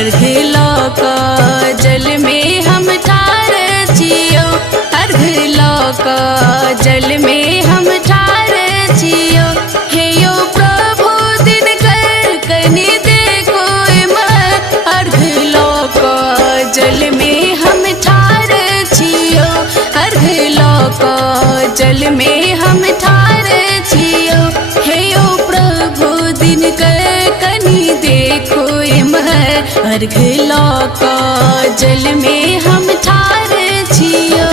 अर्घ लऽ कऽ जल में हम ठाढ़ छियौ, अर्घ लऽ कऽ जल में हम ठाढ़ छियौ। हे यौ प्रभु दिनकर कनि देखो एम्हर, अर्घ लऽ कऽ जल में हम ठाढ़ छियौ, अर्घ लऽ कऽ जल में हम ठाढ़ छियौ। हे यौ प्रभु दिनकर कनि देखो एम्हर, अर्घ लऽ कऽ जल में हम ठाढ़ छियौ।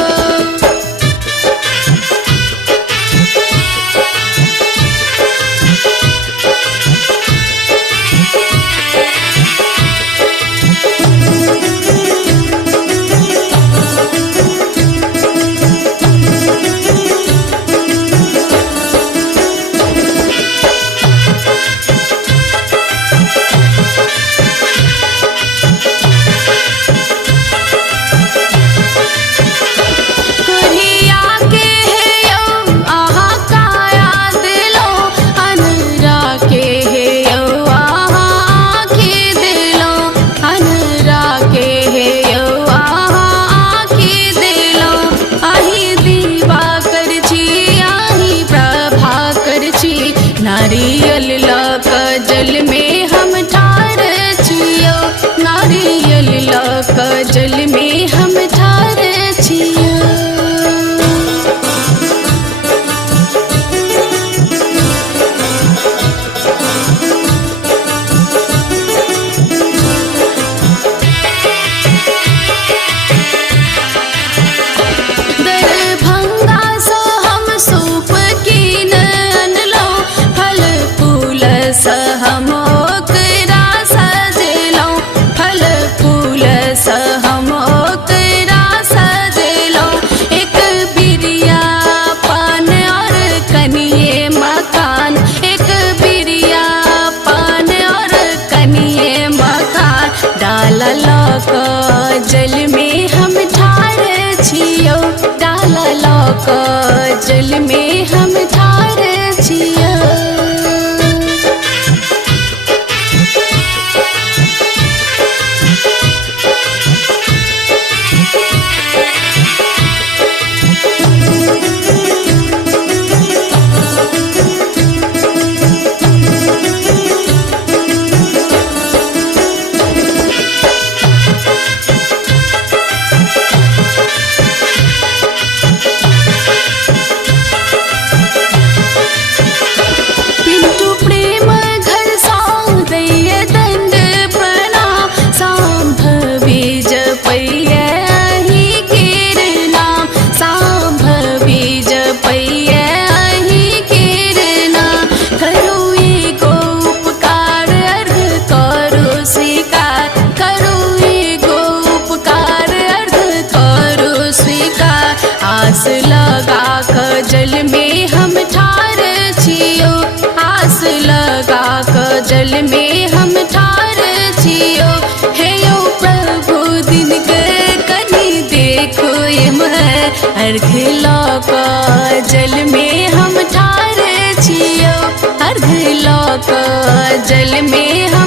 नारियल लऽ कऽ जल में हम ठाढ़ छियौ, नारियल लऽ कऽ जल में हम ठाढ़ छियौ। दरभंगा सँ हम सूप कीन अनलहुँ, फल फूल सँ हम ओकरा सजेलहुँ, फल फूल सँ हम ओकरा सजेलहुँ। एक बिरिया पान और कनिये मकान, एक बिरिया पान और कनिये मकान, डाला लऽ कऽ जल में हम ठाढ़ छियौ, डाला लऽ कऽ जल में हम ठाढ़ छियौ। आस लगा कऽ जल में हम ठाढ़ छियौ, आस लगा कऽ जल में हम ठाढ़ छियौ। हे यौ प्रभु दिनकर कनि देखो एम्हर, अर्घ लऽ कऽ जल में हम ठाढ़ छियौ, अर्घ लऽ कऽ जल में हम